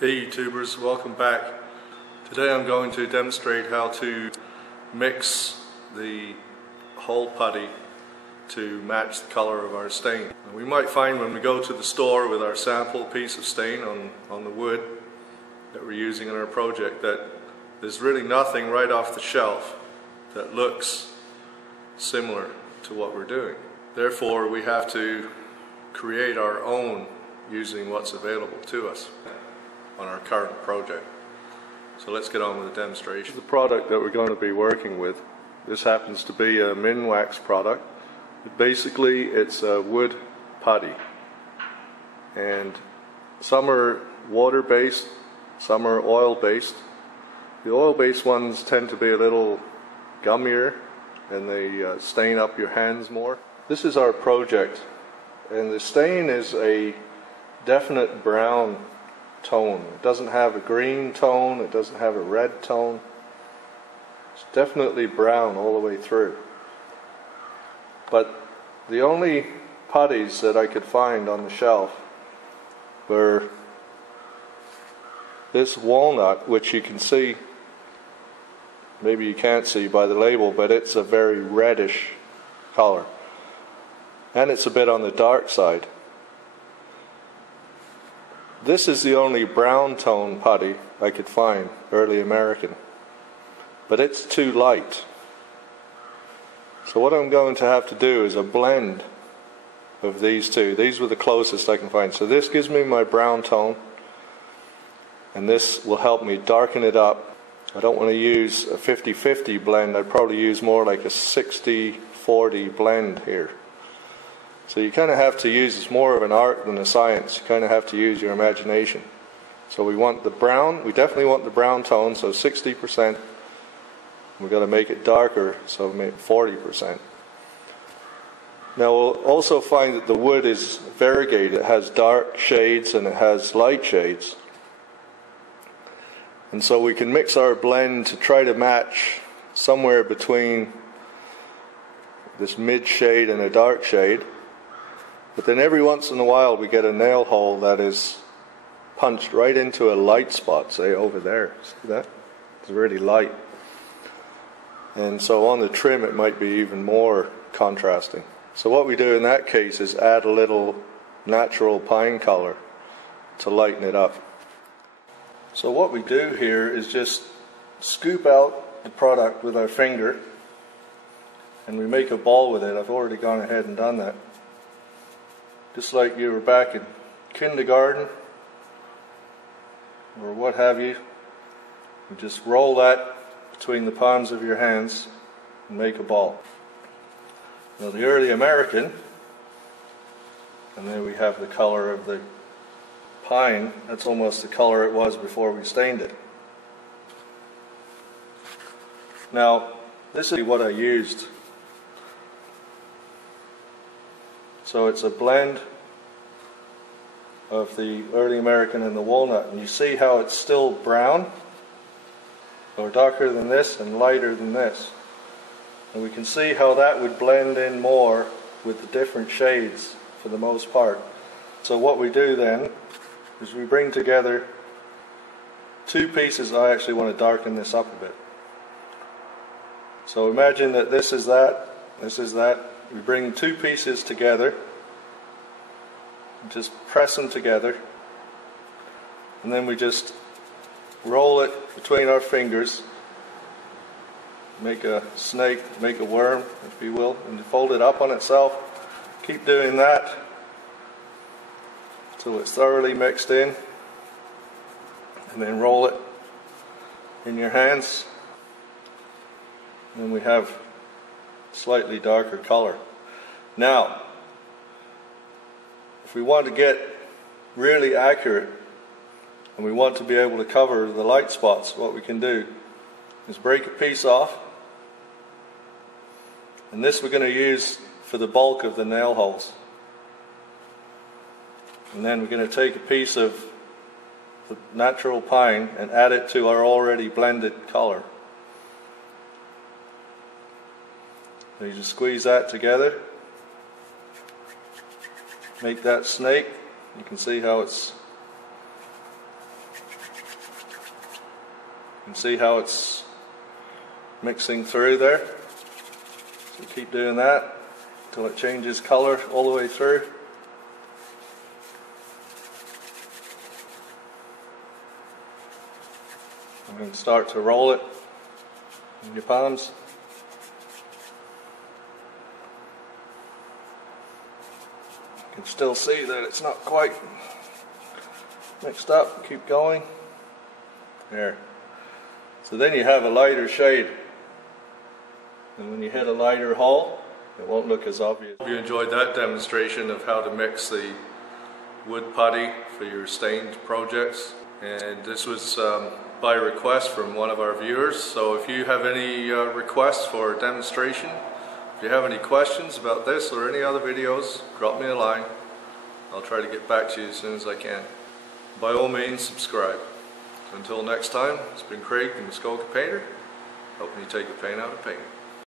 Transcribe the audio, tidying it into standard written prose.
Hey YouTubers, welcome back. Today I'm going to demonstrate how to mix the whole putty to match the color of our stain. We might find when we go to the store with our sample piece of stain on the wood that we're using in our project that there's really nothing right off the shelf that looks similar to what we're doing. Therefore we have to create our own using what's available to us on our current project. So let's get on with the demonstration. The product that we're going to be working with, this happens to be a Minwax product. But basically it's a wood putty, and some are water based, some are oil based. The oil based ones tend to be a little gummier and they stain up your hands more. This is our project, and the stain is a definite brown tone. It doesn't have a green tone, it doesn't have a red tone. It's definitely brown all the way through. But the only putties that I could find on the shelf were this walnut, which you can see, maybe you can't see by the label, but it's a very reddish color. And it's a bit on the dark side. This is the only brown tone putty I could find, early American, but it's too light. So what I'm going to have to do is a blend of these two. These were the closest I can find. So this gives me my brown tone, and this will help me darken it up. I don't want to use a 50-50 blend. I'd probably use more like a 60-40 blend here. So you kind of have to use, it's more of an art than a science. You kind of have to use your imagination. So we want the brown, we definitely want the brown tone, so 60%. We've got to make it darker, so make 40%. Now we'll also find that the wood is variegated. It has dark shades and it has light shades. And so we can mix our blend to try to match somewhere between this mid shade and a dark shade. But then every once in a while we get a nail hole that is punched right into a light spot, say over there. See that? It's really light. And so on the trim it might be even more contrasting. So what we do in that case is add a little natural pine color to lighten it up. So what we do here is just scoop out the product with our finger and we make a ball with it. I've already gone ahead and done that. Just like you were back in kindergarten or what have you. You just roll that between the palms of your hands and make a ball. Now the early American, and then we have the color of the pine, that's almost the color it was before we stained it. Now this is what I used. So it's a blend of the early American and the walnut, and you see how it's still brown, or darker than this and lighter than this. And we can see how that would blend in more with the different shades for the most part. So what we do then is we bring together two pieces. I actually want to darken this up a bit. So imagine that this is that, this is that. We bring two pieces together, just press them together, and then we just roll it between our fingers, make a snake, make a worm, if you will, and fold it up on itself. Keep doing that until it's thoroughly mixed in, and then roll it in your hands, and then we have slightly darker color. Now, if we want to get really accurate and we want to be able to cover the light spots, what we can do is break a piece off, and this we're going to use for the bulk of the nail holes. And then we're going to take a piece of the natural pine and add it to our already blended color. So you just squeeze that together, make that snake. You can see how it's can see how it's mixing through there. So keep doing that until it changes color all the way through. And then start to roll it in your palms. You can still see that it's not quite mixed up. Keep going. There. So then you have a lighter shade. And when you hit a lighter hull, it won't look as obvious. If you enjoyed that demonstration of how to mix the wood putty for your stained projects. And this was by request from one of our viewers. So if you have any requests for a demonstration, if you have any questions about this or any other videos, drop me a line. I'll try to get back to you as soon as I can. By all means, subscribe. Until next time, it's been Craig, the Muskoka Painter, helping you take the pain out of painting.